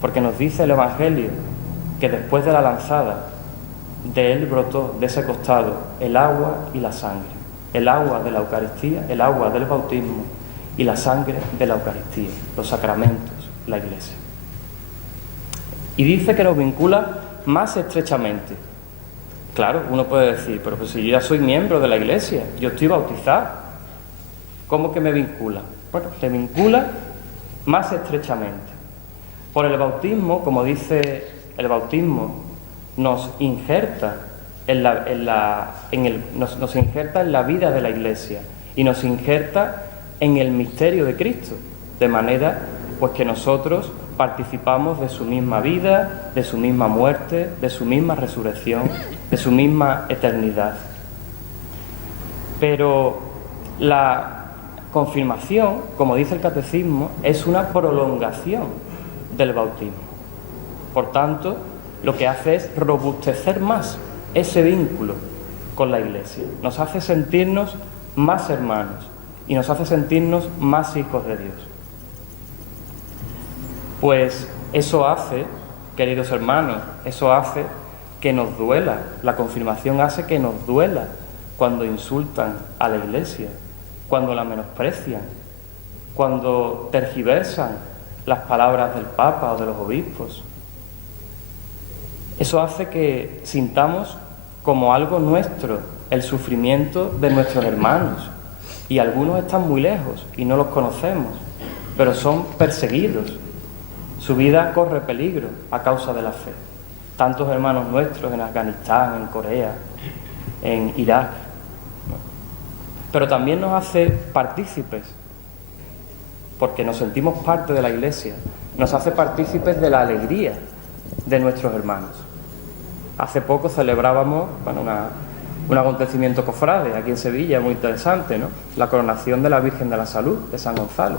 Porque nos dice el Evangelio que después de la lanzada, de él brotó, de ese costado, el agua y la sangre. El agua de la Eucaristía, el agua del bautismo y la sangre de la Eucaristía, los sacramentos, la Iglesia. Y dice que nos vincula más estrechamente. Claro, uno puede decir, pero pues si yo ya soy miembro de la Iglesia, yo estoy bautizado, ¿cómo que me vincula? Bueno, te vincula más estrechamente. Por el bautismo, como dice el bautismo, nos injerta nos injerta en la vida de la Iglesia y nos injerta en el misterio de Cristo, de manera pues que nosotros participamos de su misma vida, de su misma muerte, de su misma resurrección, de su misma eternidad. Pero la confirmación, como dice el Catecismo, es una prolongación del bautismo. Por tanto, lo que hace es robustecer más ese vínculo con la Iglesia. Nos hace sentirnos más hermanos y nos hace sentirnos más hijos de Dios. Pues eso hace, queridos hermanos, eso hace que nos duela. La confirmación hace que nos duela cuando insultan a la Iglesia, cuando la menosprecian, cuando tergiversan las palabras del Papa o de los obispos. Eso hace que sintamos como algo nuestro el sufrimiento de nuestros hermanos, y algunos están muy lejos y no los conocemos, pero son perseguidos. Su vida corre peligro a causa de la fe. Tantos hermanos nuestros en Afganistán, en Corea, en Irak. Pero también nos hace partícipes, porque nos sentimos parte de la Iglesia, nos hace partícipes de la alegría de nuestros hermanos. Hace poco celebrábamos un acontecimiento cofrade aquí en Sevilla, muy interesante, ¿no? La coronación de la Virgen de la Salud, de San Gonzalo.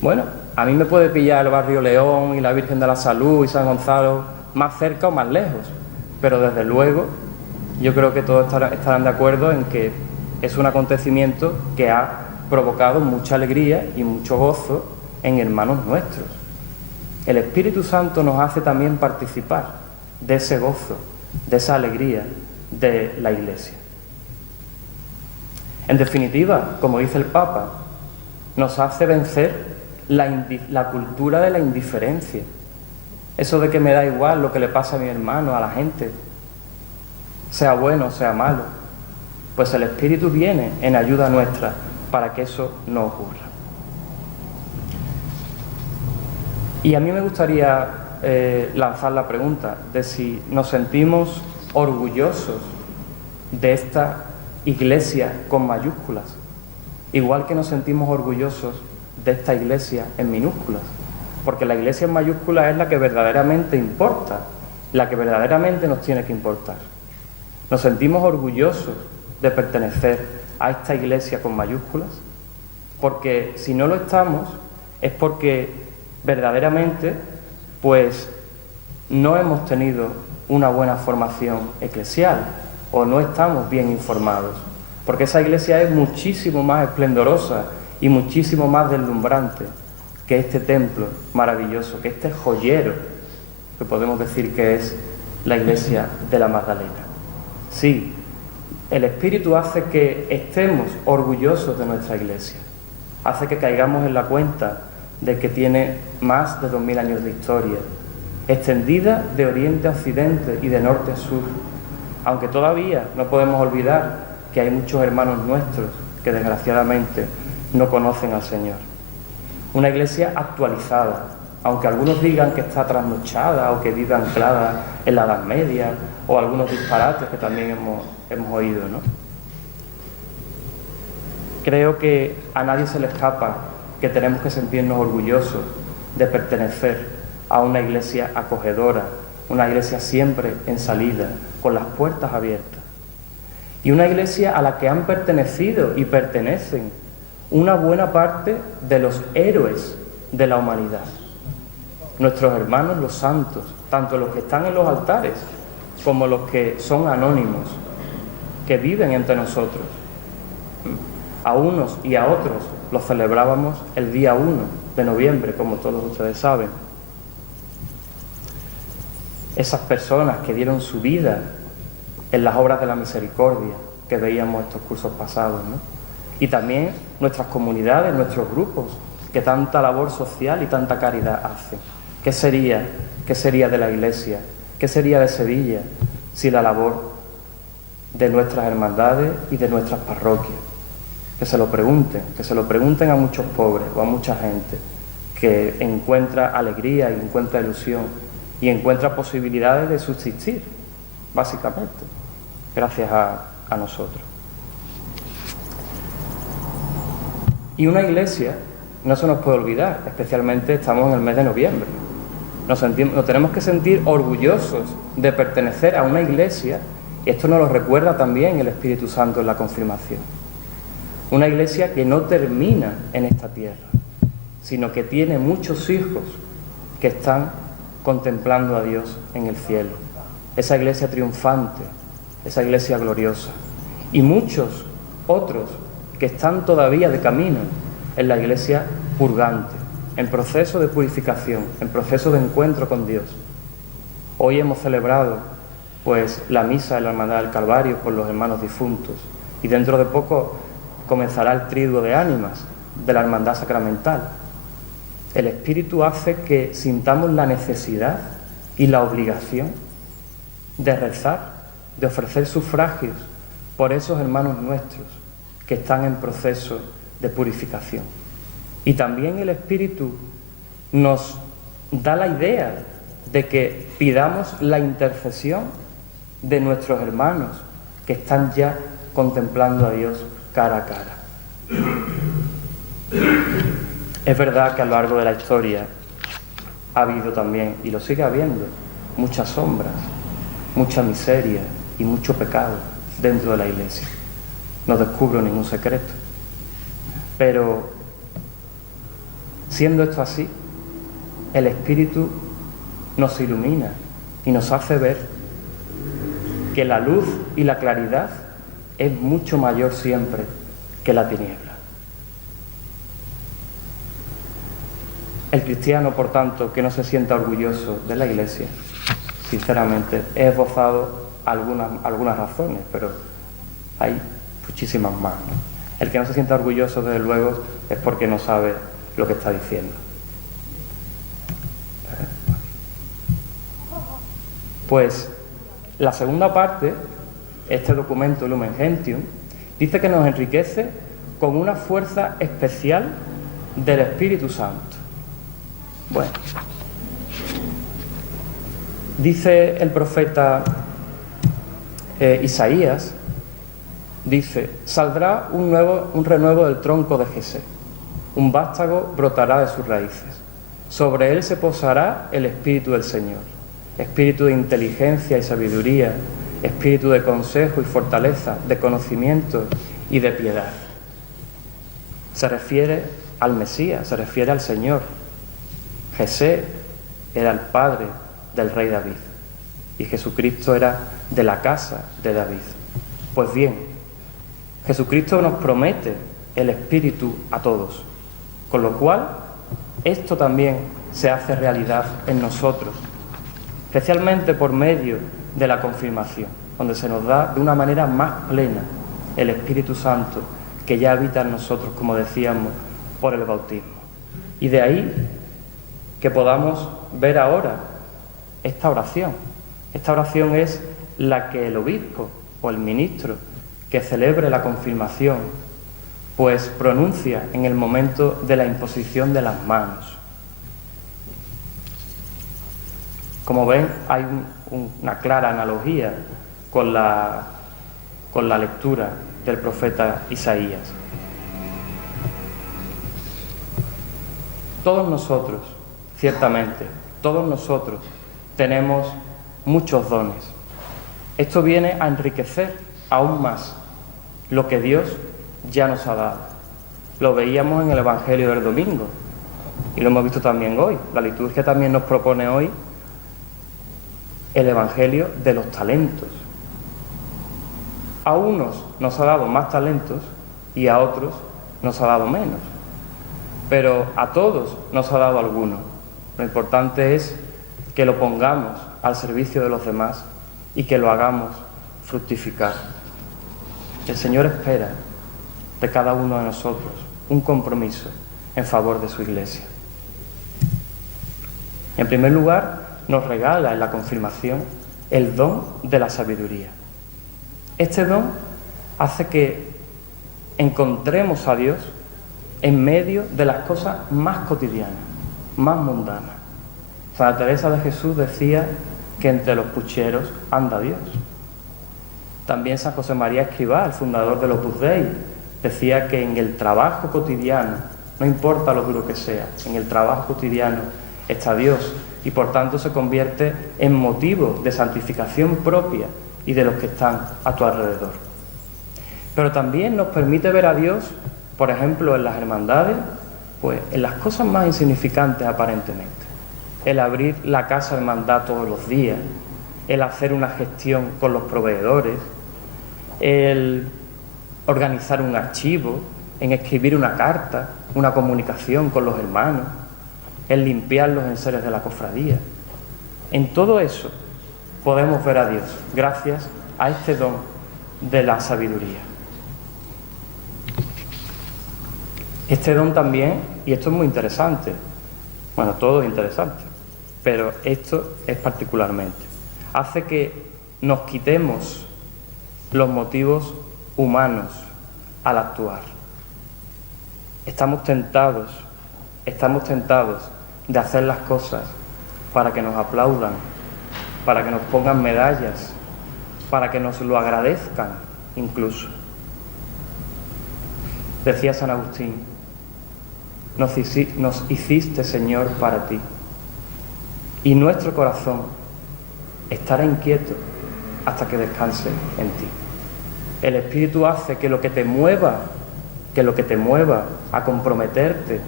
Bueno, a mí me puede pillar el barrio León y la Virgen de la Salud y San Gonzalo más cerca o más lejos, pero desde luego yo creo que todos estarán de acuerdo en que es un acontecimiento que ha provocado mucha alegría y mucho gozo en hermanos nuestros. El Espíritu Santo nos hace también participar de ese gozo, de esa alegría de la Iglesia. En definitiva, como dice el Papa, nos hace vencer la cultura de la indiferencia. Eso de que me da igual lo que le pasa a mi hermano, a la gente, sea bueno o sea malo. Pues el Espíritu viene en ayuda nuestra para que eso no ocurra. Y a mí me gustaría lanzar la pregunta de si nos sentimos orgullosos de esta Iglesia con mayúsculas, igual que nos sentimos orgullosos de esta Iglesia en minúsculas, porque la Iglesia en mayúsculas es la que verdaderamente importa, la que verdaderamente nos tiene que importar. Nos sentimos orgullosos de pertenecer a esta Iglesia con mayúsculas, porque si no lo estamos es porque verdaderamente pues no hemos tenido una buena formación eclesial o no estamos bien informados, porque esa Iglesia es muchísimo más esplendorosa y muchísimo más deslumbrante que este templo maravilloso, que este joyero que podemos decir que es la Iglesia de la Magdalena. Sí, el Espíritu hace que estemos orgullosos de nuestra Iglesia, hace que caigamos en la cuenta de que tiene más de 2000 años de historia, extendida de oriente a occidente y de norte a sur, aunque todavía no podemos olvidar que hay muchos hermanos nuestros que desgraciadamente no conocen al Señor. Una Iglesia actualizada, aunque algunos digan que está trasnochada o que vive anclada en la Edad Media, o algunos disparates que también hemos oído, ¿no? Creo que a nadie se le escapa que tenemos que sentirnos orgullosos de pertenecer a una Iglesia acogedora, una Iglesia siempre en salida, con las puertas abiertas. Y una Iglesia a la que han pertenecido y pertenecen una buena parte de los héroes de la humanidad. Nuestros hermanos los santos, tanto los que están en los altares como los que son anónimos, que viven entre nosotros. A unos y a otros los celebrábamos el día 1 de noviembre, como todos ustedes saben. esas personas que dieron su vida en las obras de la misericordia que veíamos estos cursos pasados, ¿no? Y también nuestras comunidades, nuestros grupos, que tanta labor social y tanta caridad hacen. ¿Qué sería de la Iglesia? ¿Qué sería de Sevilla si la labor de nuestras hermandades y de nuestras parroquias? Que se lo pregunten a muchos pobres o a mucha gente que encuentra alegría y encuentra ilusión y encuentra posibilidades de subsistir, básicamente, gracias a nosotros. Y una iglesia, no se nos puede olvidar, especialmente estamos en el mes de noviembre. Nos tenemos que sentir orgullosos de pertenecer a una iglesia, y esto nos lo recuerda también el Espíritu Santo en la confirmación. Una iglesia que no termina en esta tierra, sino que tiene muchos hijos que están contemplando a Dios en el cielo. Esa iglesia triunfante, esa iglesia gloriosa. Y muchos otros que están todavía de camino en la iglesia purgante, en proceso de purificación, en proceso de encuentro con Dios. Hoy hemos celebrado pues la misa en la Hermandad del Calvario por los hermanos difuntos, y dentro de poco comenzará el triduo de ánimas de la Hermandad Sacramental. El Espíritu hace que sintamos la necesidad y la obligación de rezar, de ofrecer sufragios por esos hermanos nuestros que están en proceso de purificación. Y también el Espíritu nos da la idea de que pidamos la intercesión de nuestros hermanos que están ya contemplando a Dios cara a cara. Es verdad que a lo largo de la historia ha habido también, y lo sigue habiendo, muchas sombras, mucha miseria y mucho pecado dentro de la Iglesia. No descubro ningún secreto. Pero, siendo esto así, el Espíritu nos ilumina y nos hace ver que la luz y la claridad es mucho mayor siempre que la tiniebla. El cristiano, por tanto, que no se sienta orgulloso de la Iglesia, sinceramente, he esbozado algunas razones, pero hay muchísimas más, ¿no? El que no se sienta orgulloso, desde luego, es porque no sabe lo que está diciendo. Pues la segunda parte, este documento Lumen Gentium, dice que nos enriquece con una fuerza especial del Espíritu Santo. Bueno, dice el profeta Isaías, dice: saldrá un renuevo del tronco de Jesé, un vástago brotará de sus raíces, sobre él se posará el Espíritu del Señor, espíritu de inteligencia y sabiduría, espíritu de consejo y fortaleza, de conocimiento y de piedad. Se refiere al Mesías, se refiere al Señor. Jesé era el padre del rey David y Jesucristo era de la casa de David. Pues bien, Jesucristo nos promete el Espíritu a todos, con lo cual esto también se hace realidad en nosotros, especialmente por medio de la confirmación, donde se nos da de una manera más plena el Espíritu Santo que ya habita en nosotros, como decíamos, por el bautismo. Y de ahí que podamos ver ahora esta oración. Esta oración es la que el obispo o el ministro que celebre la confirmación pues pronuncia en el momento de la imposición de las manos. Como ven, hay una clara analogía con la lectura del profeta Isaías. Todos nosotros, ciertamente, todos nosotros tenemos muchos dones. Esto viene a enriquecer aún más lo que Dios ya nos ha dado. Lo veíamos en el Evangelio del domingo y lo hemos visto también hoy. La liturgia también nos propone hoy el Evangelio de los talentos. A unos nos ha dado más talentos y a otros nos ha dado menos, pero a todos nos ha dado alguno. Lo importante es que lo pongamos al servicio de los demás y que lo hagamos fructificar. El Señor espera de cada uno de nosotros un compromiso en favor de su Iglesia. En primer lugar, nos regala en la confirmación el don de la sabiduría. Este don hace que encontremos a Dios en medio de las cosas más cotidianas, más mundanas. Santa Teresa de Jesús decía que entre los pucheros anda Dios. También San José María Escrivá, el fundador del Opus Dei, decía que en el trabajo cotidiano, no importa lo duro que sea, en el trabajo cotidiano está Dios y por tanto se convierte en motivo de santificación propia y de los que están a tu alrededor. Pero también nos permite ver a Dios, por ejemplo, en las hermandades, pues en las cosas más insignificantes aparentemente. El abrir la casa hermandad todos los días, el hacer una gestión con los proveedores, el organizar un archivo, en escribir una carta, una comunicación con los hermanos, el limpiar los enseres de la cofradía. En todo eso podemos ver a Dios gracias a este don de la sabiduría. Este don también, y esto es muy interesante, bueno, todo es interesante, pero esto es particularmente, hace que nos quitemos los motivos humanos al actuar. Estamos tentados de hacer las cosas para que nos aplaudan, para que nos pongan medallas, para que nos lo agradezcan incluso. Decía San Agustín, nos hiciste, Señor, para ti, y nuestro corazón estará inquieto hasta que descanse en ti. El Espíritu hace que lo que te mueva a comprometerte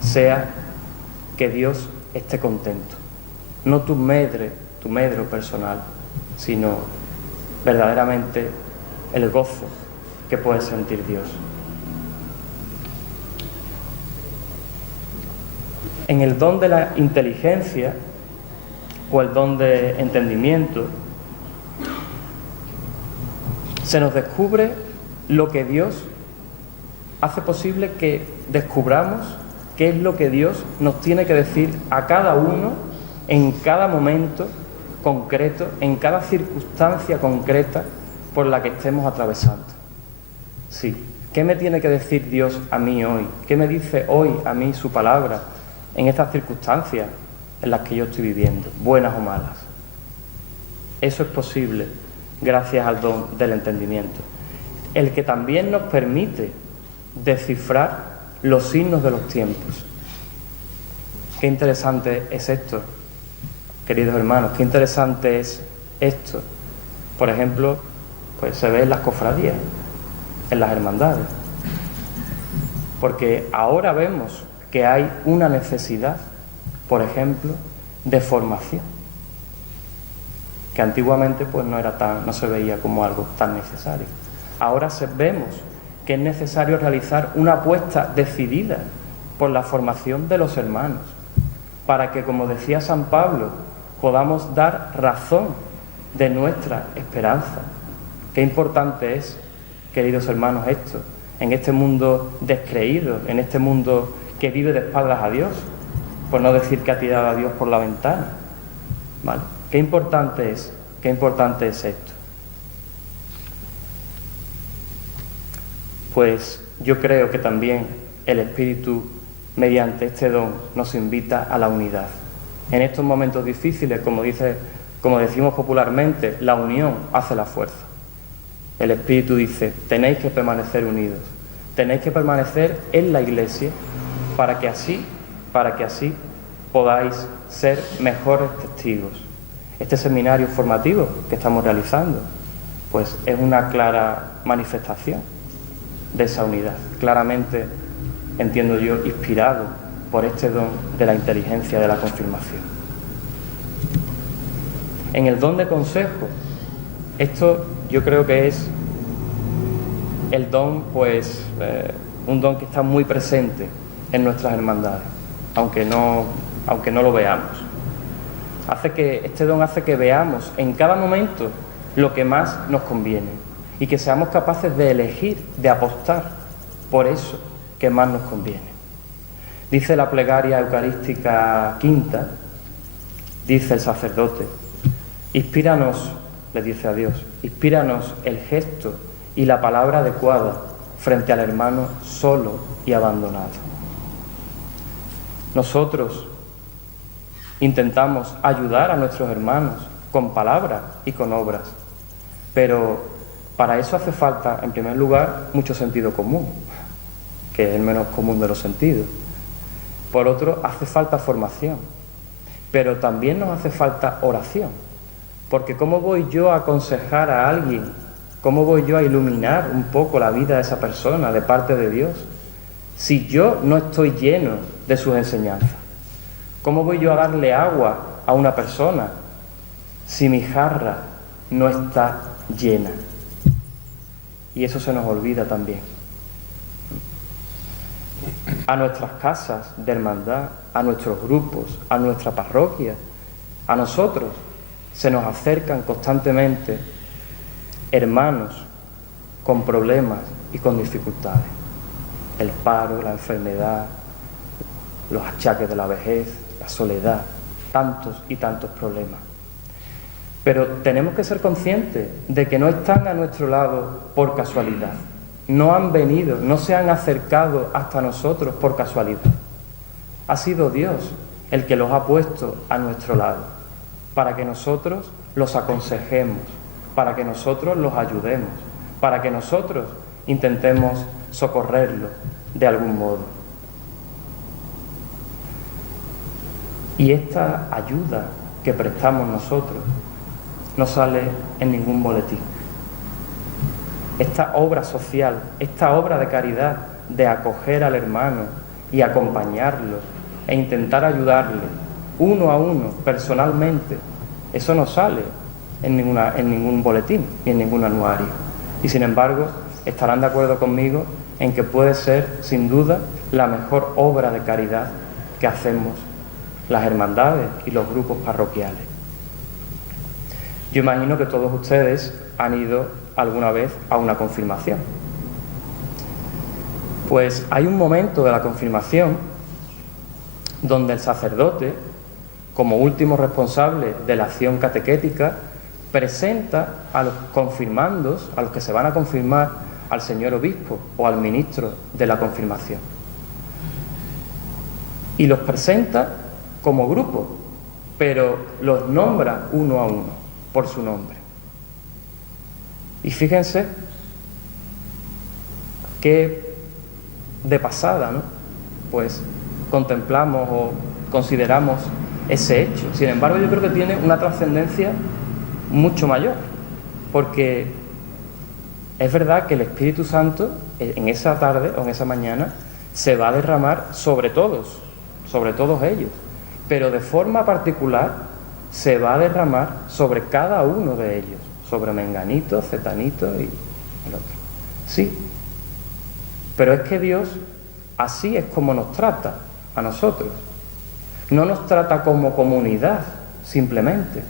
sea que Dios esté contento. No tu medro personal, sino verdaderamente el gozo que puede sentir Dios. En el don de la inteligencia o el don de entendimiento se nos descubre lo que Dios hace posible que descubramos qué es lo que Dios nos tiene que decir a cada uno en cada momento concreto, en cada circunstancia concreta por la que estemos atravesando. Sí, ¿qué me tiene que decir Dios a mí hoy? ¿Qué me dice hoy a mí su palabra en estas circunstancias en las que yo estoy viviendo, buenas o malas? Eso es posible gracias al don del entendimiento, el que también nos permite descifrar los signos de los tiempos. Qué interesante es esto, queridos hermanos, qué interesante es esto. Por ejemplo, pues se ve en las cofradías, en las hermandades, porque ahora vemos que hay una necesidad, por ejemplo, de formación, que antiguamente pues no se veía como algo tan necesario. Ahora vemos que es necesario realizar una apuesta decidida por la formación de los hermanos, para que, como decía San Pablo, podamos dar razón de nuestra esperanza. Qué importante es, queridos hermanos, esto, en este mundo descreído, en este mundo que vive de espaldas a Dios, por no decir que ha tirado a Dios por la ventana. ¿Vale? Qué importante es esto. Pues yo creo que también el Espíritu, mediante este don, nos invita a la unidad. En estos momentos difíciles, como decimos popularmente, la unión hace la fuerza. El Espíritu dice, tenéis que permanecer unidos, tenéis que permanecer en la Iglesia para que así podáis ser mejores testigos. Este seminario formativo que estamos realizando, pues es una clara manifestación de esa unidad, claramente, entiendo yo, inspirado por este don de la inteligencia de la confirmación. En el don de consejo, esto yo creo que es el don, pues, un don que está muy presente en nuestras hermandades, aunque no lo veamos. Este don hace que veamos en cada momento lo que más nos conviene y que seamos capaces de elegir, de apostar por eso que más nos conviene. Dice la plegaria eucarística quinta, dice el sacerdote: inspíranos, le dice a Dios, inspíranos el gesto y la palabra adecuada frente al hermano solo y abandonado. Nosotros intentamos ayudar a nuestros hermanos con palabras y con obras, pero para eso hace falta, en primer lugar, mucho sentido común, que es el menos común de los sentidos. Por otro, hace falta formación, pero también nos hace falta oración, porque ¿cómo voy yo a aconsejar a alguien? ¿Cómo voy yo a iluminar un poco la vida de esa persona de parte de Dios si yo no estoy lleno de sus enseñanzas? ¿Cómo voy yo a darle agua a una persona si mi jarra no está llena? Y eso se nos olvida también. A nuestras casas de hermandad, a nuestros grupos, a nuestra parroquia, a nosotros se nos acercan constantemente hermanos con problemas y con dificultades. El paro, la enfermedad, los achaques de la vejez, la soledad, tantos y tantos problemas. Pero tenemos que ser conscientes de que no están a nuestro lado por casualidad. No han venido, no se han acercado hasta nosotros por casualidad. Ha sido Dios el que los ha puesto a nuestro lado, para que nosotros los aconsejemos, para que nosotros los ayudemos, para que nosotros intentemos socorrerlos de algún modo. Y esta ayuda que prestamos nosotros no sale en ningún boletín. Esta obra social, esta obra de caridad, de acoger al hermano y acompañarlo e intentar ayudarle uno a uno, personalmente, eso no sale en ningún boletín ni en ningún anuario. Y sin embargo, estarán de acuerdo conmigo en que puede ser, sin duda, la mejor obra de caridad que hacemos las hermandades y los grupos parroquiales. Yo imagino que todos ustedes han ido alguna vez a una confirmación. Pues hay un momento de la confirmación donde el sacerdote, como último responsable de la acción catequética, presenta a los confirmandos, a los que se van a confirmar, al señor obispo o al ministro de la confirmación. Y los presenta como grupo, pero los nombra uno a uno por su nombre. Y fíjense que de pasada, ¿no?, pues contemplamos o consideramos ese hecho. Sin embargo, yo creo que tiene una trascendencia mucho mayor, porque es verdad que el Espíritu Santo en esa tarde o en esa mañana se va a derramar sobre todos ellos, pero de forma particular se va a derramar sobre cada uno de ellos, sobre menganito, cetanito y el otro. Sí, pero es que Dios así es como nos trata a nosotros. No nos trata como comunidad simplemente,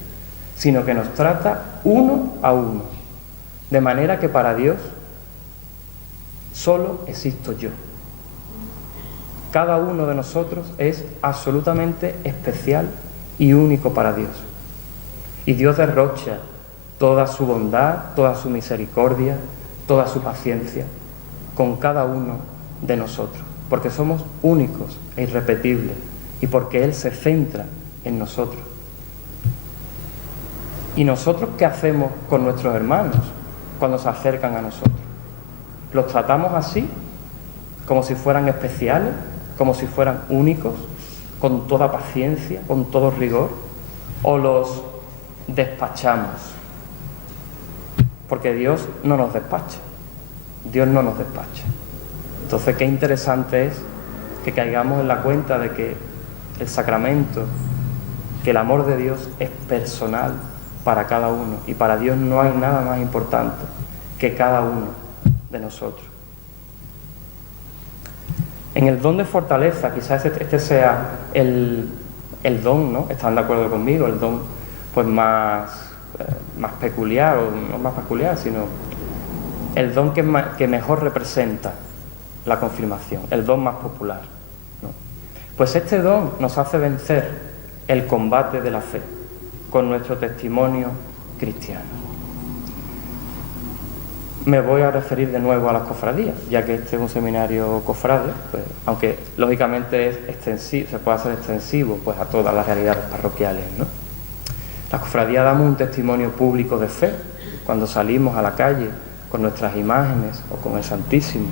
sino que nos trata uno a uno, de manera que para Dios solo existo yo. Cada uno de nosotros es absolutamente especial y único para Dios. Y Dios derrocha toda su bondad, toda su misericordia, toda su paciencia con cada uno de nosotros, porque somos únicos e irrepetibles y porque Él se centra en nosotros. ¿Y nosotros qué hacemos con nuestros hermanos cuando se acercan a nosotros? ¿Los tratamos así, como si fueran especiales, como si fueran únicos, con toda paciencia, con todo rigor? ¿O los despachamos? Porque Dios no nos despacha. Dios no nos despacha. Entonces, qué interesante es que caigamos en la cuenta de que el sacramento, que el amor de Dios es personal para cada uno, y para Dios no hay nada más importante que cada uno de nosotros. En el don de fortaleza, quizás este sea el don, ¿no? Están de acuerdo conmigo, el don pues más peculiar, o no más peculiar, sino el don que mejor representa la confirmación, el don más popular, ¿no? Pues este don nos hace vencer el combate de la fe con nuestro testimonio cristiano. Me voy a referir de nuevo a las cofradías, ya que este es un seminario cofrade, pues, aunque lógicamente es extensivo, se puede hacer extensivo pues, a todas las realidades parroquiales, ¿no? Las cofradías damos un testimonio público de fe cuando salimos a la calle con nuestras imágenes o con el Santísimo.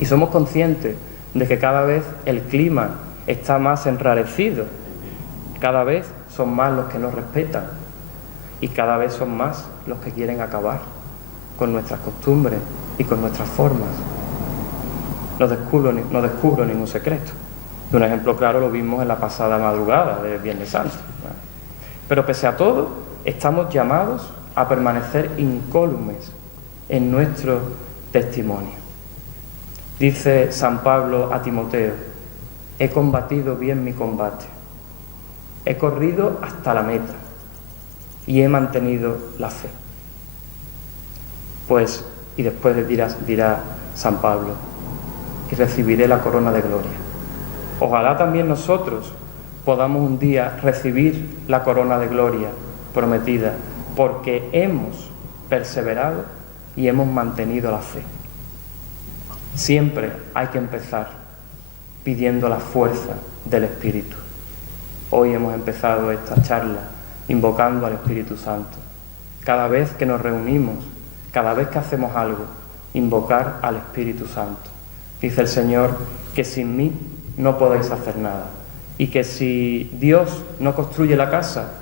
Y somos conscientes de que cada vez el clima está más enrarecido, cada vez son más los que nos respetan y cada vez son más los que quieren acabar con nuestras costumbres y con nuestras formas. No descubro ningún secreto. Y un ejemplo claro lo vimos en la pasada madrugada de Viernes Santo, ¿no? Pero pese a todo, estamos llamados a permanecer incólumes en nuestro testimonio. Dice San Pablo a Timoteo: he combatido bien mi combate, he corrido hasta la meta y he mantenido la fe. Pues, y después dirá San Pablo, y recibiré la corona de gloria. Ojalá también nosotros podamos un día recibir la corona de gloria prometida, porque hemos perseverado y hemos mantenido la fe. Siempre hay que empezar pidiendo la fuerza del Espíritu. Hoy hemos empezado esta charla invocando al Espíritu Santo. Cada vez que nos reunimos, cada vez que hacemos algo, invocar al Espíritu Santo. Dice el Señor que sin mí no podéis hacer nada y que si Dios no construye la casa,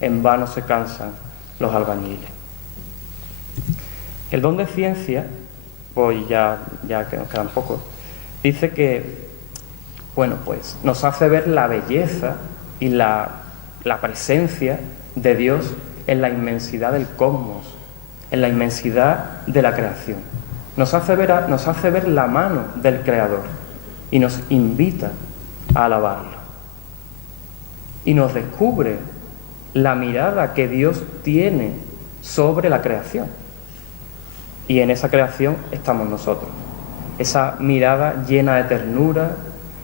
en vano se cansan los albañiles. El don de ciencia, pues ya que nos quedan pocos, dice que, bueno, pues nos hace ver la belleza y la presencia de Dios en la inmensidad del cosmos, en la inmensidad de la creación. Nos hace ver la mano del Creador y nos invita a alabarlo. Y nos descubre la mirada que Dios tiene sobre la creación. Y en esa creación estamos nosotros. Esa mirada llena de ternura,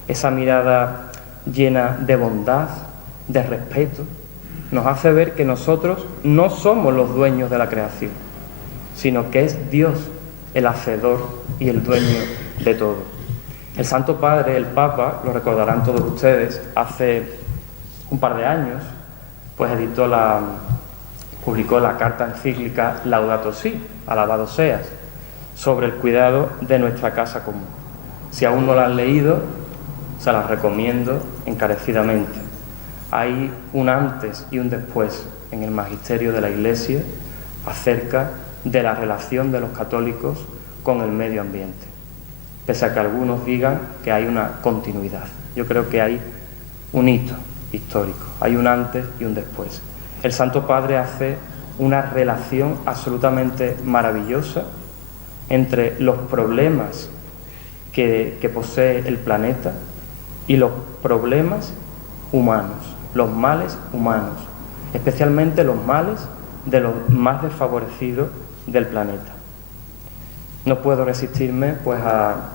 esa mirada llena de bondad, de respeto, nos hace ver que nosotros no somos los dueños de la creación, sino que es Dios el hacedor y el dueño de todo. El Santo Padre, el Papa, lo recordarán todos ustedes, hace un par de años, pues publicó la carta encíclica Laudato Si, alabado seas, sobre el cuidado de nuestra casa común. Si aún no la han leído, se las recomiendo encarecidamente. Hay un antes y un después en el magisterio de la Iglesia acerca de la relación de los católicos con el medio ambiente, pese a que algunos digan que hay una continuidad. Yo creo que hay un hito histórico, hay un antes y un después. El Santo Padre hace una relación absolutamente maravillosa entre los problemas que posee el planeta y los problemas humanos, los males humanos, especialmente los males de los más desfavorecidos del planeta. No puedo resistirme pues a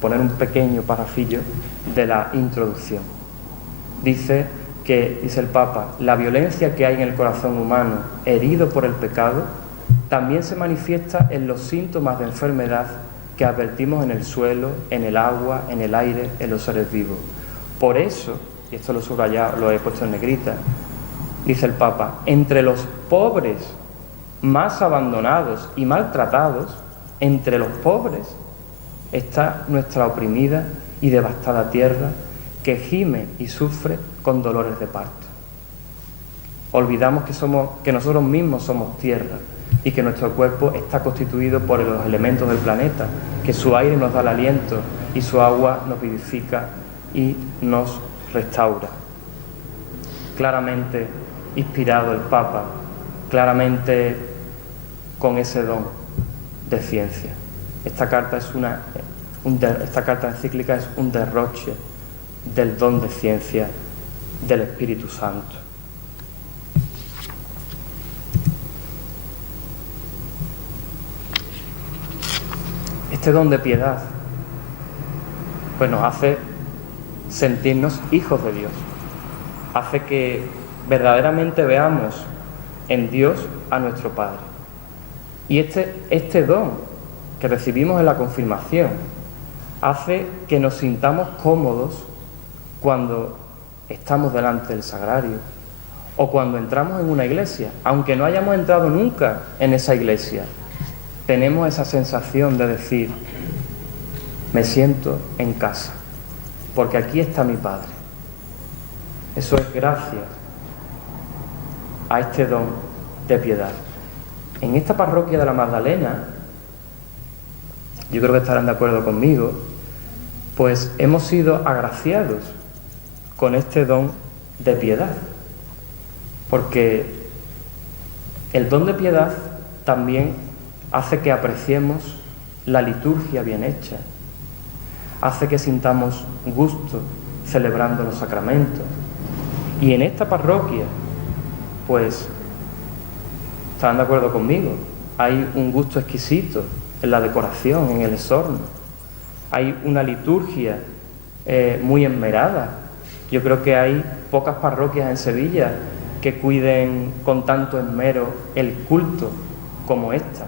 poner un pequeño parrafillo de la introducción. Dice el Papa, la violencia que hay en el corazón humano herido por el pecado también se manifiesta en los síntomas de enfermedad que advertimos en el suelo, en el agua, en el aire, en los seres vivos. Por eso, y esto lo he subrayado, lo he puesto en negrita, dice el Papa, entre los pobres más abandonados y maltratados, entre los pobres está nuestra oprimida y devastada tierra que gime y sufre con dolores de parto. Olvidamos que nosotros mismos somos tierra y que nuestro cuerpo está constituido por los elementos del planeta, que su aire nos da el aliento y su agua nos vivifica y nos restaura. Claramente inspirado el Papa, claramente con ese don de ciencia. Esta carta encíclica es un derroche del don de ciencia del Espíritu Santo. Este don de piedad pues nos hace sentirnos hijos de Dios, hace que verdaderamente veamos en Dios a nuestro Padre. Y este don que recibimos en la confirmación hace que nos sintamos cómodos cuando estamos delante del sagrario o cuando entramos en una iglesia. Aunque no hayamos entrado nunca en esa iglesia, tenemos esa sensación de decir: me siento en casa, porque aquí está mi Padre. Eso es gracias a este don de piedad. En esta parroquia de la Magdalena, yo creo que estarán de acuerdo conmigo, pues hemos sido agraciados con este don de piedad, porque el don de piedad también hace que apreciemos la liturgia bien hecha, hace que sintamos gusto celebrando los sacramentos. Y en esta parroquia, pues, estarán de acuerdo conmigo, hay un gusto exquisito en la decoración, en el exorno, hay una liturgia muy esmerada. Yo creo que hay pocas parroquias en Sevilla que cuiden con tanto esmero el culto como esta.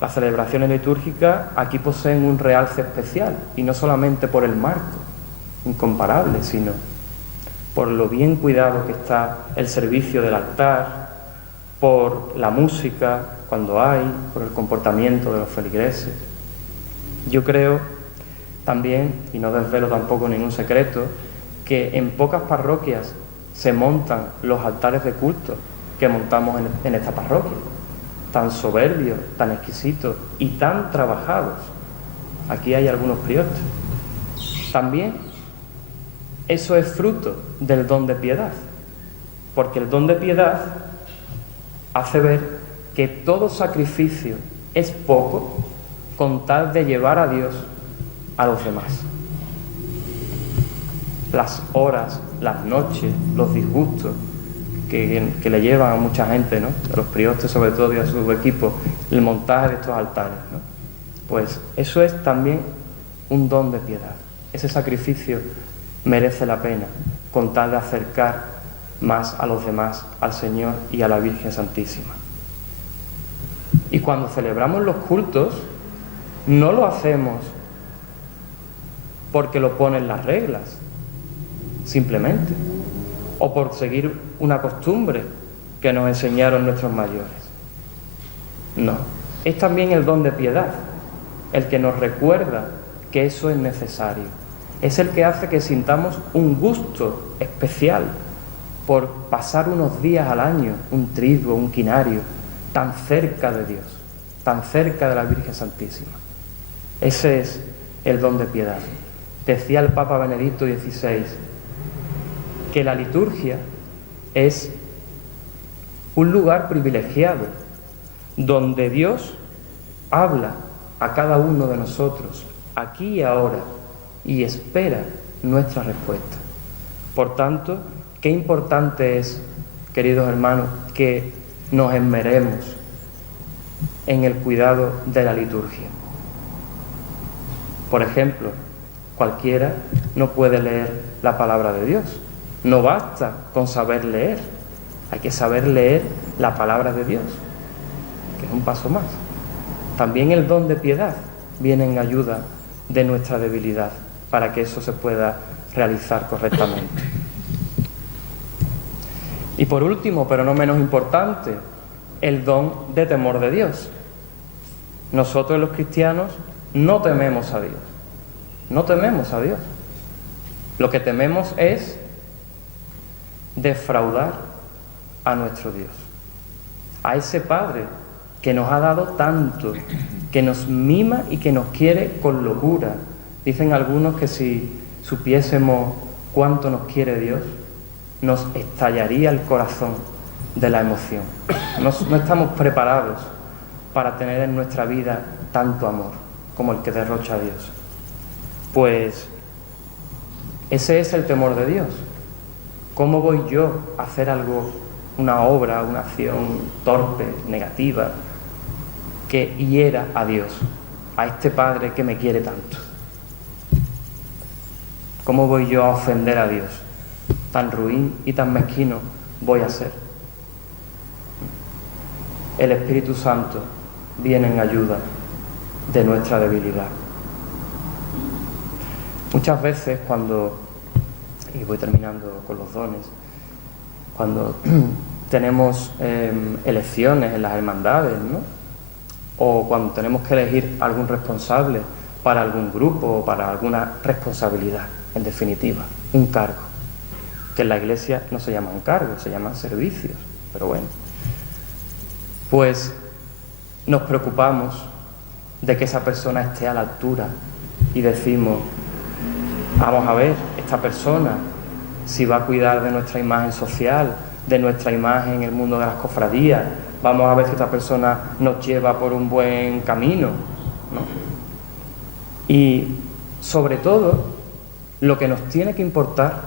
Las celebraciones litúrgicas aquí poseen un realce especial, y no solamente por el marco incomparable, sino por lo bien cuidado que está el servicio del altar, por la música cuando hay, por el comportamiento de los feligreses. Yo creo también, y no desvelo tampoco ningún secreto, que en pocas parroquias se montan los altares de culto que montamos en esta parroquia, tan soberbios, tan exquisitos y tan trabajados. Aquí hay algunos priostes. También eso es fruto del don de piedad, porque el don de piedad hace ver que todo sacrificio es poco con tal de llevar a Dios a los demás. Las horas, las noches, los disgustos que le llevan a mucha gente, ¿no?, a los priostes sobre todo y a su equipo, el montaje de estos altares, ¿no? Pues eso es también un don de piedad. Ese sacrificio merece la pena con tal de acercar más a los demás al Señor y a la Virgen Santísima. Y cuando celebramos los cultos, no lo hacemos porque lo ponen las reglas, simplemente, o por seguir una costumbre que nos enseñaron nuestros mayores. No, es también el don de piedad el que nos recuerda que eso es necesario. Es el que hace que sintamos un gusto especial por pasar unos días al año, un triduo, un quinario, tan cerca de Dios, tan cerca de la Virgen Santísima. Ese es el don de piedad. Decía el Papa Benedicto XVI que la liturgia es un lugar privilegiado donde Dios habla a cada uno de nosotros, aquí y ahora, y espera nuestra respuesta. Por tanto, qué importante es, queridos hermanos, que nos esmeremos en el cuidado de la liturgia. Por ejemplo, cualquiera no puede leer la palabra de Dios. No basta con saber leer, hay que saber leer la palabra de Dios, que es un paso más. También el don de piedad viene en ayuda de nuestra debilidad para que eso se pueda realizar correctamente. Y por último, pero no menos importante, el don de temor de Dios. Nosotros los cristianos no tememos a Dios, no tememos a Dios. Lo que tememos es defraudar a nuestro Dios, a ese Padre que nos ha dado tanto, que nos mima y que nos quiere con locura. Dicen algunos que si supiésemos cuánto nos quiere Dios, nos estallaría el corazón de la emoción. No estamos preparados para tener en nuestra vida tanto amor como el que derrocha Dios. Pues Ese es el temor de Dios. ¿Cómo voy yo a hacer algo, una obra, una acción torpe, negativa, que hiera a Dios, a este Padre que me quiere tanto? ¿Cómo voy yo a ofender a Dios? Tan ruin y tan mezquino voy a ser. El Espíritu Santo viene en ayuda de nuestra debilidad. Muchas veces cuando, y voy terminando con los dones, cuando tenemos elecciones en las hermandades, ¿no? O cuando tenemos que elegir algún responsable para algún grupo o para alguna responsabilidad, en definitiva, un cargo, que en la Iglesia no se llaman cargos, se llaman servicios, pero bueno, pues nos preocupamos de que esa persona esté a la altura y decimos, vamos a ver, esta persona, si va a cuidar de nuestra imagen social, de nuestra imagen en el mundo de las cofradías, vamos a ver si esta persona nos lleva por un buen camino, ¿no? Y sobre todo, lo que nos tiene que importar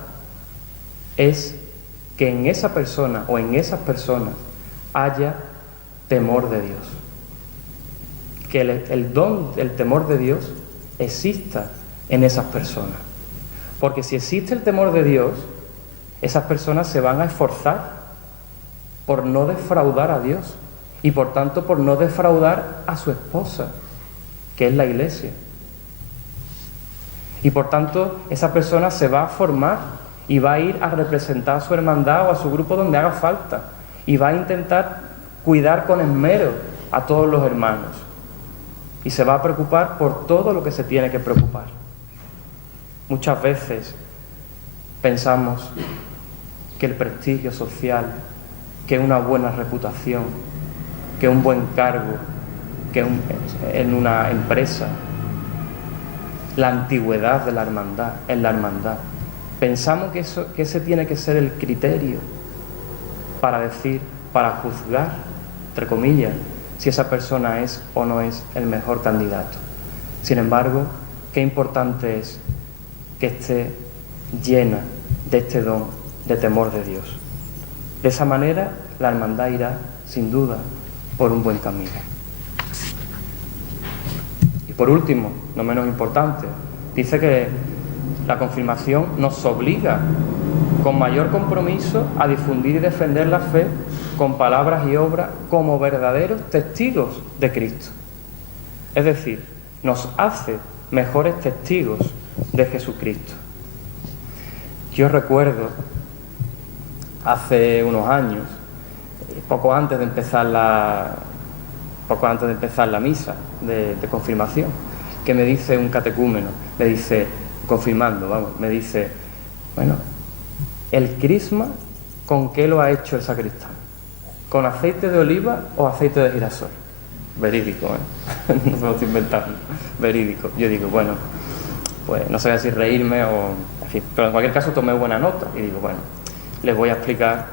es que en esa persona o en esas personas haya temor de Dios. Que el don del temor de Dios exista en esas personas. Porque si existe el temor de Dios, esas personas se van a esforzar por no defraudar a Dios y por tanto por no defraudar a su esposa, que es la Iglesia. Y por tanto esa persona se va a formar y va a ir a representar a su hermandad o a su grupo donde haga falta y va a intentar cuidar con esmero a todos los hermanos y se va a preocupar por todo lo que se tiene que preocupar. Muchas veces pensamos que el prestigio social, que una buena reputación, que un buen cargo, que en una empresa, la antigüedad de la hermandad, en la hermandad, pensamos que ese tiene que ser el criterio para decir, para juzgar, entre comillas, si esa persona es o no es el mejor candidato. Sin embargo, qué importante es que esté llena de este don de temor de Dios. De esa manera, la hermandad irá, sin duda, por un buen camino. Y por último, no menos importante, dice que la confirmación nos obliga con mayor compromiso a difundir y defender la fe con palabras y obras como verdaderos testigos de Cristo. Es decir, nos hace mejores testigos de Jesucristo. Yo recuerdo hace unos años, poco antes de empezar la misa de confirmación, que me dice un catecúmeno, me dice, confirmando, vamos, me dice, bueno, el crisma, ¿con qué lo ha hecho el sacristán? ¿Con aceite de oliva o aceite de girasol? Verídico, ¿eh? No me lo estoy inventando, verídico. Yo digo, bueno, pues no sé si reírme o... En fin, pero en cualquier caso tomé buena nota y digo, bueno, les voy a explicar,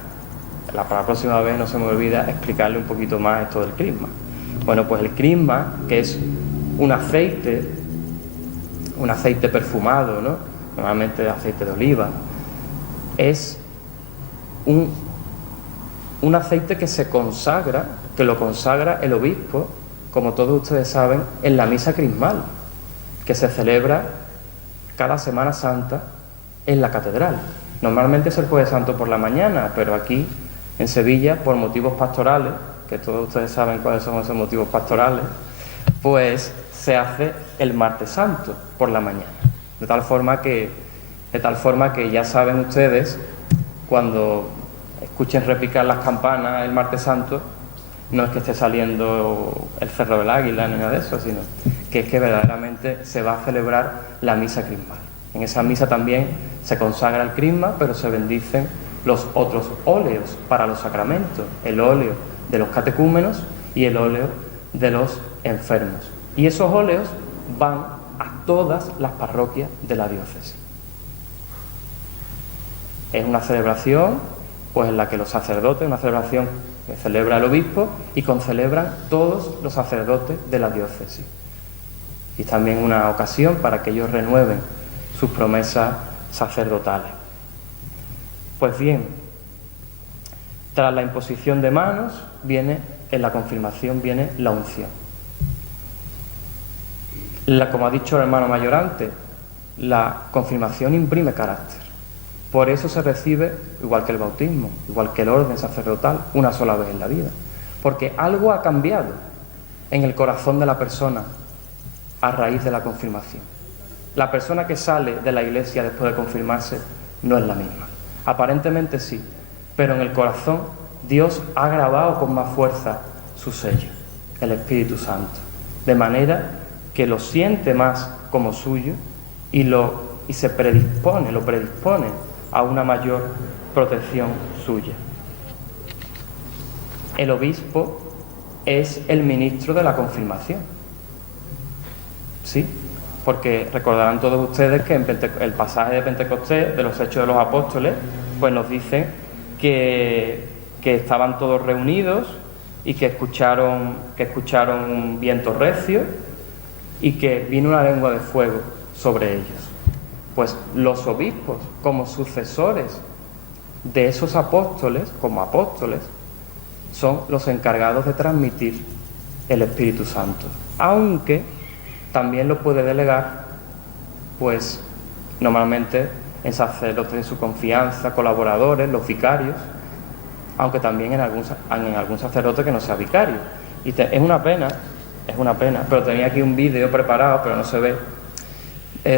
para la próxima vez no se me olvida explicarle un poquito más esto del crisma. Bueno, pues el crisma, que es un aceite perfumado, ¿no? Normalmente aceite de oliva, es un aceite que se consagra, que lo consagra el obispo, como todos ustedes saben, en la misa crismal, que se celebra cada Semana Santa en la catedral. Normalmente es el Jueves Santo por la mañana, pero aquí en Sevilla, por motivos pastorales, que todos ustedes saben cuáles son esos motivos pastorales, pues se hace el Martes Santo por la mañana. De tal forma que ya saben ustedes, cuando escuchen repicar las campanas el Martes Santo, no es que esté saliendo el Cerro del Águila ni nada de eso, sino que es que verdaderamente se va a celebrar la misa crismal. En esa misa también se consagra el crisma, pero se bendicen los otros óleos para los sacramentos, el óleo de los catecúmenos y el óleo de los enfermos. Y esos óleos van a todas las parroquias de la diócesis. Es una celebración pues en la que los sacerdotes, una celebración que celebra el obispo y concelebran todos los sacerdotes de la diócesis. Y también una ocasión para que ellos renueven sus promesas sacerdotales. Pues bien, tras la imposición de manos, en la confirmación viene la unción. Como ha dicho el hermano mayor antes, la confirmación imprime carácter. Por eso se recibe, igual que el bautismo, igual que el orden sacerdotal, una sola vez en la vida. Porque algo ha cambiado en el corazón de la persona a raíz de la confirmación. La persona que sale de la iglesia después de confirmarse no es la misma. Aparentemente sí, pero en el corazón Dios ha grabado con más fuerza su sello, el Espíritu Santo, de manera que lo siente más como suyo y lo predispone a una mayor protección suya. El obispo es el ministro de la confirmación. ¿Sí? Porque recordarán todos ustedes que en el pasaje de Pentecostés, de los Hechos de los Apóstoles, pues nos dicen que estaban todos reunidos y que escucharon un viento recio y que vino una lengua de fuego sobre ellos. Pues los obispos, como sucesores de esos apóstoles, como apóstoles, son los encargados de transmitir el Espíritu Santo. Aunque también lo puede delegar, pues normalmente en sacerdotes de su confianza, colaboradores, los vicarios, aunque también en algún sacerdote que no sea vicario. Y es una pena, pero tenía aquí un vídeo preparado, pero no se ve,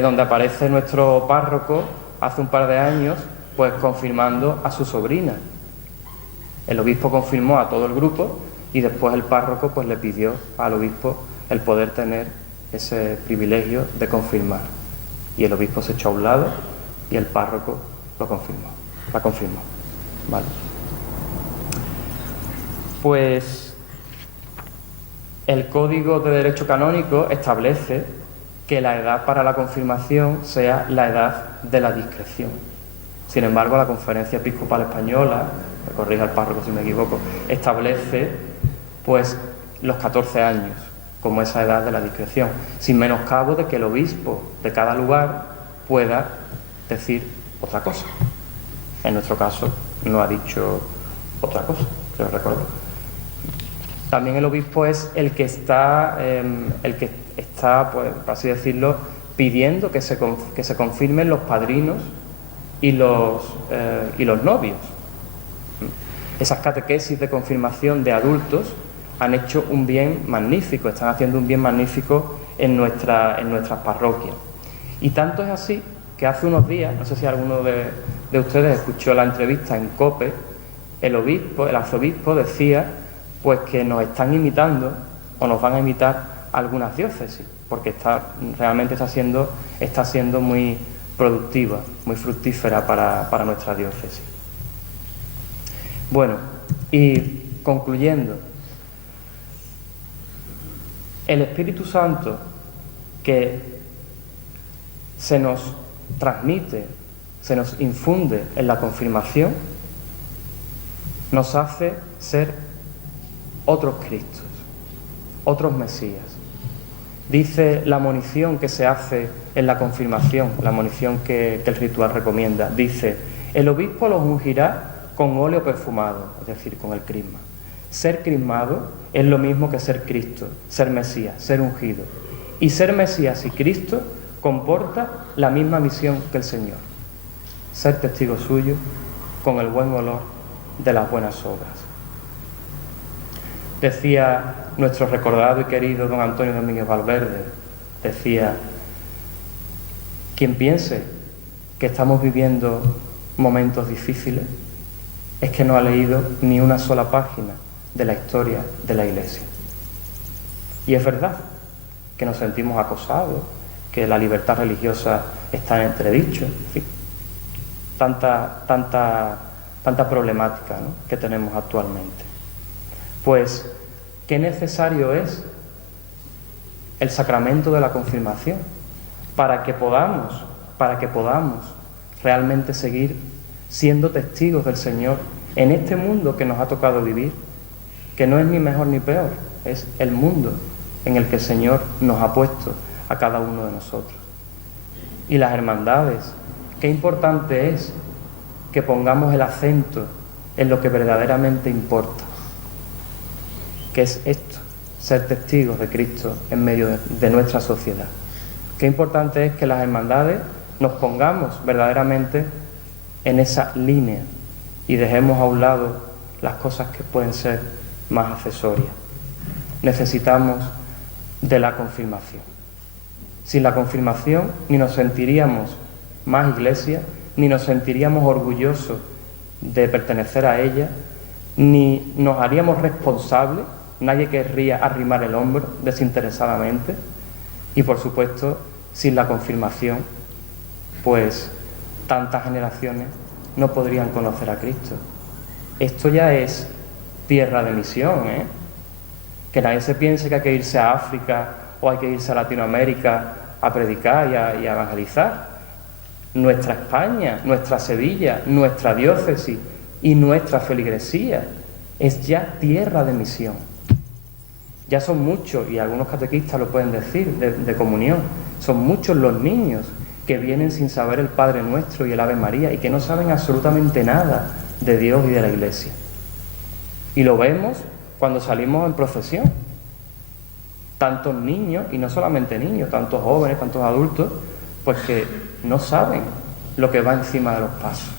donde aparece nuestro párroco hace un par de años, pues confirmando a su sobrina. El obispo confirmó a todo el grupo y después el párroco pues le pidió al obispo el poder tener ese privilegio de confirmar. Y el obispo se echó a un lado y el párroco la confirmó. ¿Vale? Pues el Código de Derecho Canónico establece que la edad para la confirmación sea la edad de la discreción. Sin embargo, la Conferencia Episcopal Española, me corrija el párroco si me equivoco, establece pues los 14 años como esa edad de la discreción, sin menoscabo de que el obispo de cada lugar pueda decir otra cosa. En nuestro caso no ha dicho otra cosa, creo recordar. También el obispo es el que está, pues, por así decirlo, pidiendo que se confirmen los padrinos y los novios. Esas catequesis de confirmación de adultos han hecho un bien magnífico, están haciendo un bien magnífico en nuestras parroquias. Y tanto es así que hace unos días, no sé si alguno de ustedes escuchó la entrevista en COPE, el arzobispo decía pues que nos están imitando o nos van a imitar algunas diócesis, porque realmente está siendo muy productiva, muy fructífera para nuestra diócesis. Bueno, y concluyendo, el Espíritu Santo que se nos transmite, se nos infunde en la confirmación, nos hace ser otros Cristos, otros Mesías. Dice la monición que se hace en la confirmación, la monición que el ritual recomienda, dice: el obispo los ungirá con óleo perfumado, es decir, con el crisma. Ser crismado es lo mismo que ser Cristo, ser Mesías, ser ungido. Y ser Mesías y Cristo comporta la misma misión que el Señor: ser testigo suyo con el buen olor de las buenas obras. Decía nuestro recordado y querido don Antonio Domínguez Valverde, decía: quien piense que estamos viviendo momentos difíciles es que no ha leído ni una sola página de la historia de la Iglesia. Y es verdad que nos sentimos acosados, que la libertad religiosa está en entredicho, en fin, tanta problemática, ¿no?, que tenemos actualmente. Pues qué necesario es el sacramento de la confirmación para que podamos realmente seguir siendo testigos del Señor en este mundo que nos ha tocado vivir, que no es ni mejor ni peor, es el mundo en el que el Señor nos ha puesto a cada uno de nosotros. Y las hermandades qué importante es que pongamos el acento en lo que verdaderamente importa, que es esto, ser testigos de Cristo en medio de nuestra sociedad. Qué importante es que las hermandades nos pongamos verdaderamente en esa línea y dejemos a un lado las cosas que pueden ser más accesorias. Necesitamos de la confirmación. Sin la confirmación ni nos sentiríamos más iglesia, ni nos sentiríamos orgullosos de pertenecer a ella, ni nos haríamos responsables, nadie querría arrimar el hombro desinteresadamente, y por supuesto, sin la confirmación, pues tantas generaciones no podrían conocer a Cristo. Esto ya es tierra de misión, ¿eh? Que nadie se piense que hay que irse a África o hay que irse a Latinoamérica a predicar y a evangelizar. Nuestra España, nuestra Sevilla, nuestra diócesis y nuestra feligresía es ya tierra de misión. Ya son muchos, y algunos catequistas lo pueden decir, de comunión, son muchos los niños que vienen sin saber el Padre Nuestro y el Ave María y que no saben absolutamente nada de Dios y de la Iglesia. Y lo vemos cuando salimos en procesión. Tantos niños, y no solamente niños, tantos jóvenes, tantos adultos, pues que no saben lo que va encima de los pasos.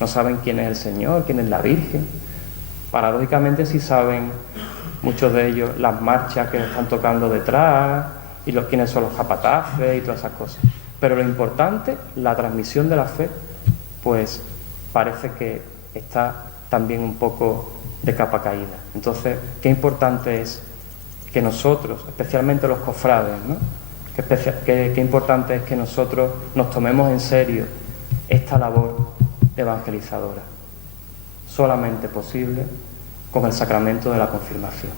No saben quién es el Señor, quién es la Virgen. Paradójicamente sí saben muchos de ellos las marchas que están tocando detrás y quiénes son los capataces y todas esas cosas. Pero lo importante, la transmisión de la fe, pues parece que está también un poco de capa caída. Entonces, qué importante es que nosotros, especialmente los cofrades, ¿no? Qué importante es que nosotros nos tomemos en serio esta labor evangelizadora, solamente posible con el sacramento de la confirmación.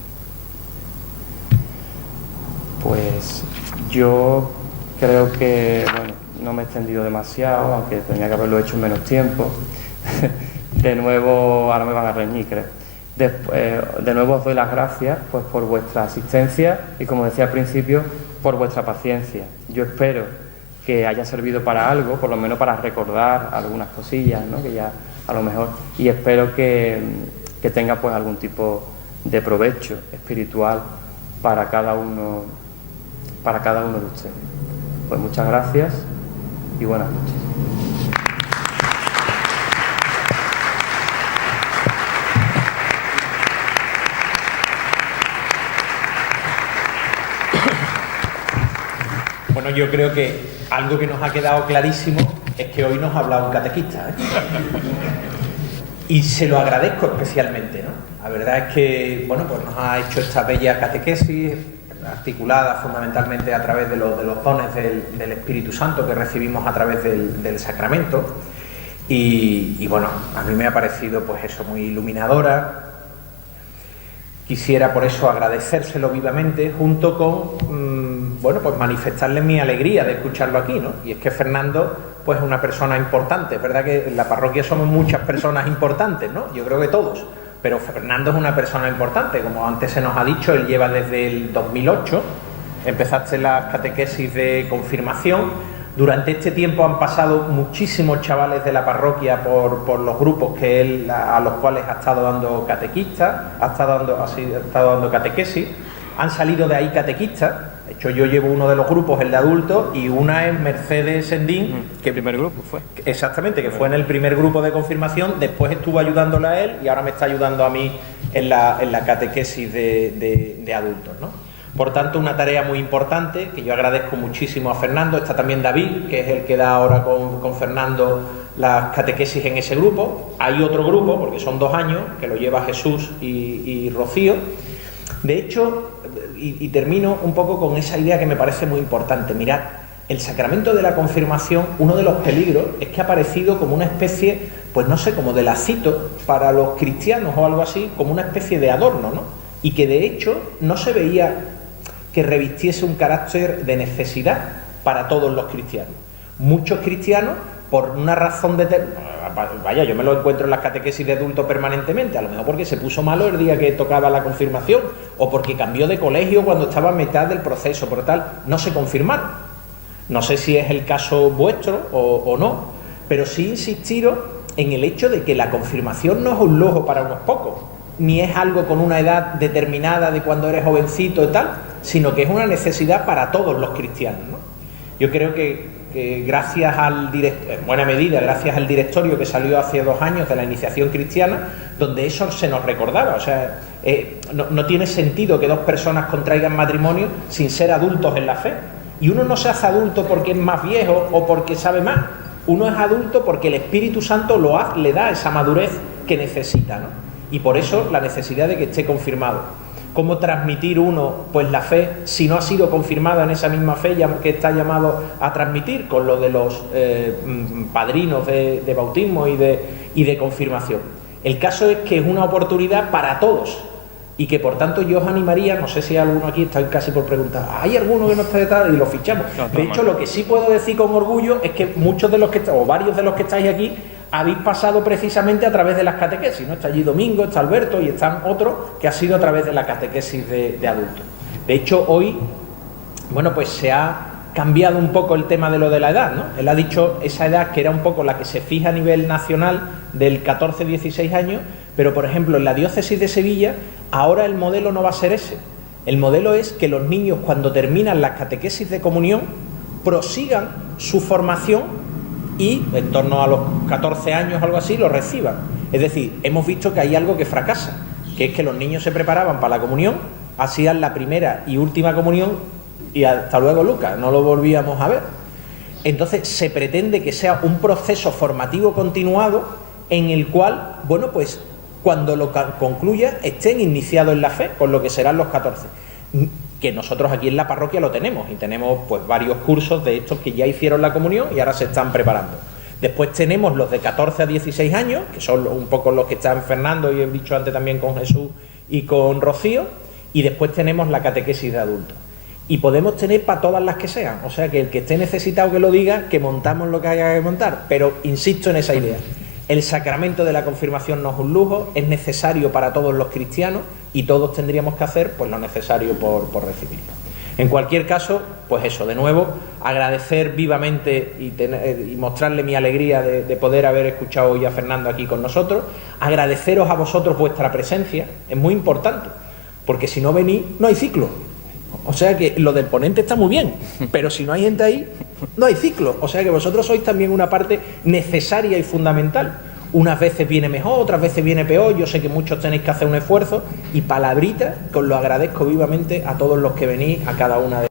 Pues yo creo que, bueno, no me he extendido demasiado, aunque tenía que haberlo hecho en menos tiempo. De nuevo, ahora me van a reñir, creo. De nuevo os doy las gracias pues, por vuestra asistencia y, como decía al principio, por vuestra paciencia. Yo espero que haya servido para algo, por lo menos para recordar algunas cosillas, ¿no? Que ya a lo mejor, y espero que tenga pues algún tipo de provecho espiritual para cada uno de ustedes. Pues muchas gracias y buenas noches. Bueno, yo creo que algo que nos ha quedado clarísimo es que hoy nos ha hablado un catequista, ¿eh? Y se lo agradezco especialmente, ¿no? La verdad es que, bueno, pues nos ha hecho esta bella catequesis articulada fundamentalmente a través de los dones del Espíritu Santo que recibimos a través del sacramento. Y bueno, a mí me ha parecido pues eso, muy iluminadora. Quisiera por eso agradecérselo vivamente, junto con, bueno, pues manifestarle mi alegría de escucharlo aquí, ¿no? Y es que Fernando, pues es una persona importante. Es verdad que en la parroquia somos muchas personas importantes, ¿no? Yo creo que todos. Pero Fernando es una persona importante. Como antes se nos ha dicho, él lleva desde el 2008. Empezaste las catequesis de confirmación. Durante este tiempo han pasado muchísimos chavales de la parroquia por los grupos que él, a los cuales ha estado dando catequistas, ha estado dando catequesis. Han salido de ahí catequistas. De hecho, yo llevo uno de los grupos, el de adultos, y una es Mercedes Sendín, que el primer grupo fue. Exactamente, que fue en el primer grupo de confirmación, después estuvo ayudándole a él y ahora me está ayudando a mí en la catequesis de adultos, ¿no? Por tanto, una tarea muy importante, que yo agradezco muchísimo a Fernando. Está también David, que es el que da ahora con Fernando las catequesis en ese grupo. Hay otro grupo, porque son 2 años, que lo lleva Jesús y Rocío. De hecho, y termino un poco con esa idea que me parece muy importante. Mirad, el sacramento de la confirmación, uno de los peligros es que ha aparecido como una especie, pues no sé, como de lacito para los cristianos o algo así, como una especie de adorno, ¿no? Y que de hecho no se veía que revistiese un carácter de necesidad para todos los cristianos. Muchos cristianos, por una razón vaya, yo me lo encuentro en las catequesis de adultos permanentemente, a lo mejor porque se puso malo el día que tocaba la confirmación, o porque cambió de colegio cuando estaba a mitad del proceso, por tal, no se confirmaron. No sé si es el caso vuestro o no, pero sí insistiros en el hecho de que la confirmación no es un lujo para unos pocos, ni es algo con una edad determinada de cuando eres jovencito y tal, sino que es una necesidad para todos los cristianos, ¿no? Yo creo que gracias en buena medida, gracias al directorio que salió hace 2 años de la iniciación cristiana, donde eso se nos recordaba. O sea, no tiene sentido que 2 personas contraigan matrimonio sin ser adultos en la fe. Y uno no se hace adulto porque es más viejo o porque sabe más. Uno es adulto porque el Espíritu Santo le da esa madurez que necesita, ¿no? Y por eso la necesidad de que esté confirmado. ¿Cómo transmitir uno pues la fe si no ha sido confirmada en esa misma fe que está llamado a transmitir, con lo de los padrinos de bautismo y de confirmación? El caso es que es una oportunidad para todos y que por tanto yo os animaría, no sé si hay alguno aquí, está casi por preguntar, ¿hay alguno que no está detrás? Y lo fichamos. De hecho, lo que sí puedo decir con orgullo es que muchos de los que o varios de los que estáis aquí habéis pasado precisamente a través de las catequesis, ¿no? Está allí Domingo, está Alberto y están otros que ha sido a través de la catequesis de adultos. De hecho, hoy, bueno, pues se ha cambiado un poco el tema de lo de la edad, ¿no? Él ha dicho esa edad que era un poco la que se fija a nivel nacional del 14-16 años, pero por ejemplo en la diócesis de Sevilla ahora el modelo no va a ser ese. El modelo es que los niños cuando terminan las catequesis de comunión prosigan su formación y en torno a los 14 años o algo así lo reciban. Es decir, hemos visto que hay algo que fracasa, que es que los niños se preparaban para la comunión, hacían la primera y última comunión y hasta luego Lucas, no lo volvíamos a ver. Entonces se pretende que sea un proceso formativo continuado en el cual, bueno, pues cuando lo concluya estén iniciados en la fe, con lo que serán los 14. Que nosotros aquí en la parroquia lo tenemos y tenemos pues varios cursos de estos que ya hicieron la comunión y ahora se están preparando. Después tenemos los de 14 a 16 años, que son un poco los que están Fernando y he dicho antes también con Jesús y con Rocío, y después tenemos la catequesis de adultos. Y podemos tener para todas las que sean, o sea que el que esté necesitado que lo diga, que montamos lo que haya que montar, pero insisto en esa idea. El sacramento de la confirmación no es un lujo, es necesario para todos los cristianos y todos tendríamos que hacer pues lo necesario por recibirlo. En cualquier caso, pues eso, de nuevo, agradecer vivamente y mostrarle mi alegría de poder haber escuchado hoy a Fernando aquí con nosotros, agradeceros a vosotros vuestra presencia, es muy importante, porque si no venís, no hay ciclo. O sea que lo del ponente está muy bien, pero si no hay gente ahí, no hay ciclo. O sea que vosotros sois también una parte necesaria y fundamental. Unas veces viene mejor, otras veces viene peor. Yo sé que muchos tenéis que hacer un esfuerzo y palabrita, que os lo agradezco vivamente a todos los que venís, a cada una de